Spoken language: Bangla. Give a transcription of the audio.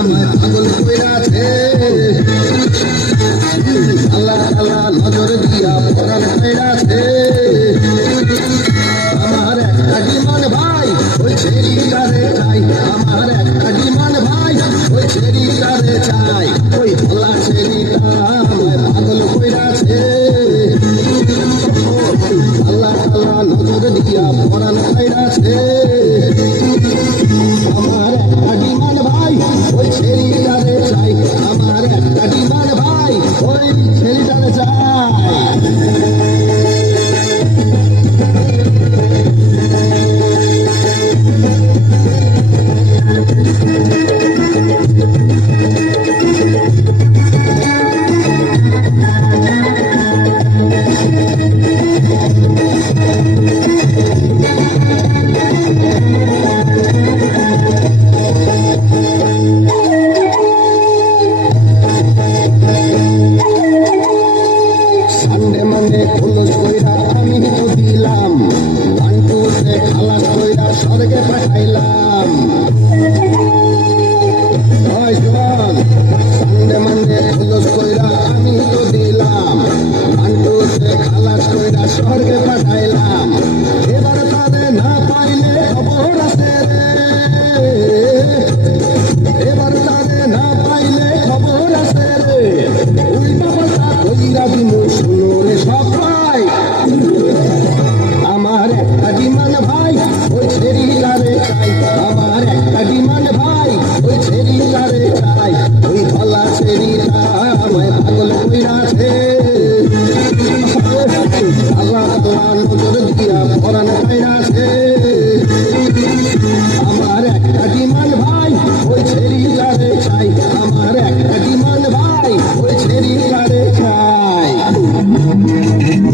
আমায় পাগল কইরাছে আল্লাহ আল্লাহ নজর দিয়া পরাণ কইরাছে আমার একটা ডিমান ভাই ওই ছেড়িটারে চাই আমার একটা ডিমান ভাই ওই ছেড়িটারে চাই ওই আল্লাহ ছেড়িটা আমায় পাগল কইরাছে আল্লাহ আল্লাহ নজর দিয়া পরাণ কইরাছে আমার একটা ডিমান ভাই ওই ছেড়িটারে চাই আমার একটা ডিমান ভাই ওই ছেড়িটারে চাই আমি তো দিলাম বান্টুতে খালাস কইরা স্বর্গে পাঠাইলাম সানডে মানডে খোলস কইরা আমি তো দিলাম বান্টুতে খালাস কইরা স্বর্গে পাঠাইলাম এবার তারে না পাইলে খবর আছে রে এবার তারে না পাইলে খবর আছে রে উল্টা পাল্টা কইরা দিমু শুনো রে সবাই আমার একটা ডিমান ভাই ওই ছেড়িটারে চাই আমার একটা ডিমান ভাই ওই ছেড়িটারে চাই ওই ভোলা ছেড়িটা আমায় পাগল কইরাছে আল্লাহ আল্লাহ নজর দিয়া পরাণ কইরা